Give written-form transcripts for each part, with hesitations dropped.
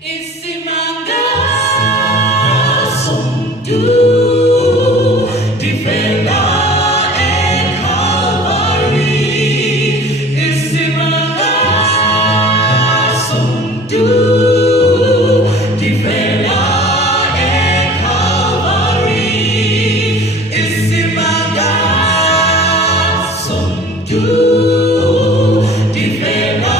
Isimanga Sondu Defender and Calvary. Isimanga Sondu Defender and Calvary. Isimanga Sondu Defender.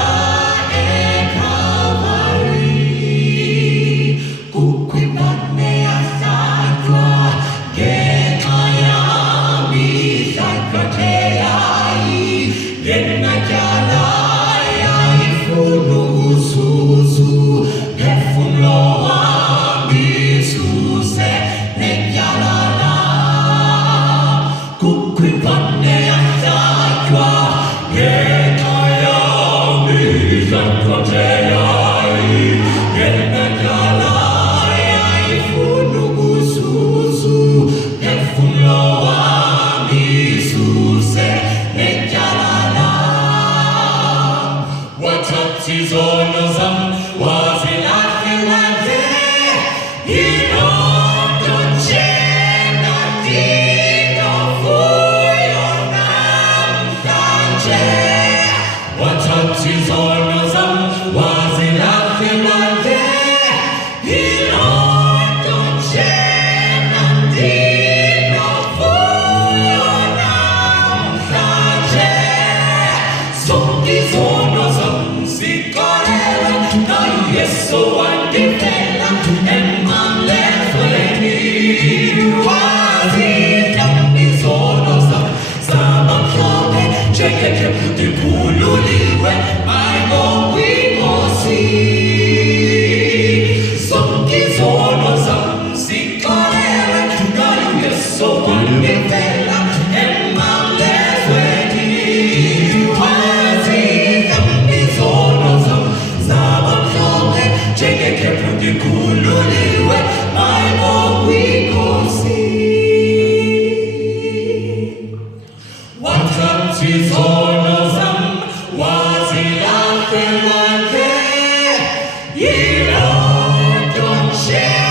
So I give and my left way was it don't be so no sama chove che puti pululi I go we go see so chi sono sam si correre no io so I give and my left way was it don't be so no sama che puti pululi I go we go see what up to sono sam was it after one day you know don't share